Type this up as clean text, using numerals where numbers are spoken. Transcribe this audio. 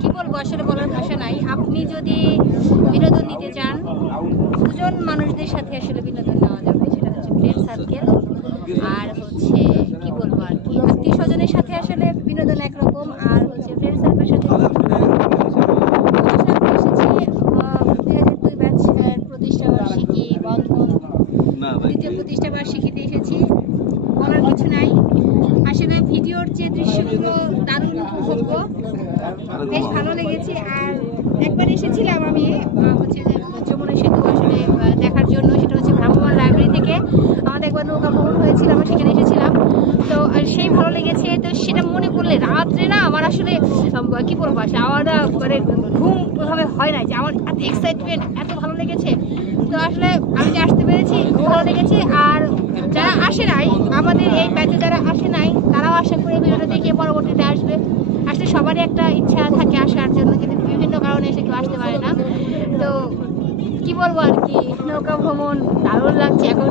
কি বলবো, আসলে বলার ভাষা নাই। আপনি যদি বিনোদন নিতে চান, দুজন মানুষদের সাথে আসলে বিনোদন নেওয়া যাবে, সেটা হচ্ছে ফ্রেন্ড সার্কেল। আর হচ্ছে কি বলবো আর কি, আত্মীয় স্বজনের সাথে আসলে বিনোদন একরকম, আর হচ্ছে ফ্রেন্ড সার্কেলের সাথে এসেছি 2002 ব্যাচের প্রতিষ্ঠাবার্ষিকী বন্ধন দ্বিতীয় প্রতিষ্ঠাবার্ষিকীতে এসেছি। বলার কিছু নাই, আসলে ভিডিওর যে দৃশ্যগুলো দারুণ উপভোগ্য, বেশ ভালো লেগেছে। আর একবার এসেছিলাম আমি হচ্ছে যমুনা সেতু আসলে দেখার জন্য, সেটা হচ্ছে ভ্রাম্যমাণ লাইব্রেরি থেকে আমাদের একবার নৌকা ভ্রমণ হয়েছিল, আমরা সেখানে এসেছিলাম। তো সেই ভালো লেগেছে। তো সেটা মনে করলে রাত্রে না আমার আসলে কি বলবো, আসলে আমার মানে ঘুম ওইভাবে হয় না, যে আমার এত এক্সাইটমেন্ট, এত ভালো লেগেছে। তো আসলে আমি যে আসতে পেরেছি খুব ভালো লেগেছে। আর যারা আসে নাই, আমাদের এই ব্যাচে যারা আসে নাই, তারাও আশা করি ভিডিওটা দেখে পরবর্তীতে আসবে। আসলে সবারই একটা ইচ্ছা থাকে আসার জন্য, কিন্তু বিভিন্ন কারণে এসে কেউ আসতে পারে না। তো কি বলবো আর কি, নৌকা ভ্রমণ দারুণ লাগছে। এখন